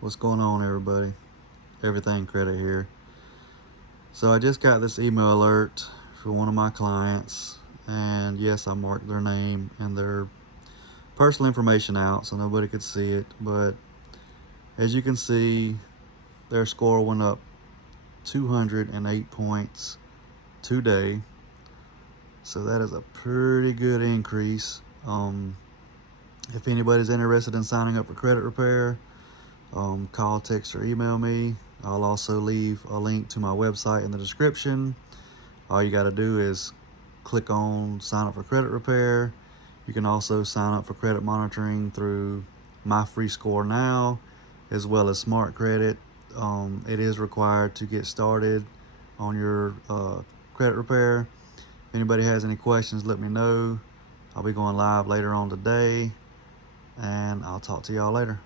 What's going on, everybody? Everything Credit here. So I just got this email alert for one of my clients, and yes, I marked their name and their personal information out so nobody could see it. But as you can see, their score went up 208 points today. So that is a pretty good increase. If anybody's interested in signing up for credit repair, call, text, or email me. I'll also leave a link to my website in the description. All you got to do is click on sign up for credit repair. You can also sign up for credit monitoring through My Free Score Now, as well as Smart Credit. It is required to get started on your credit repair. If anybody has any questions, let me know. I'll be going live later on today, and I'll talk to y'all later.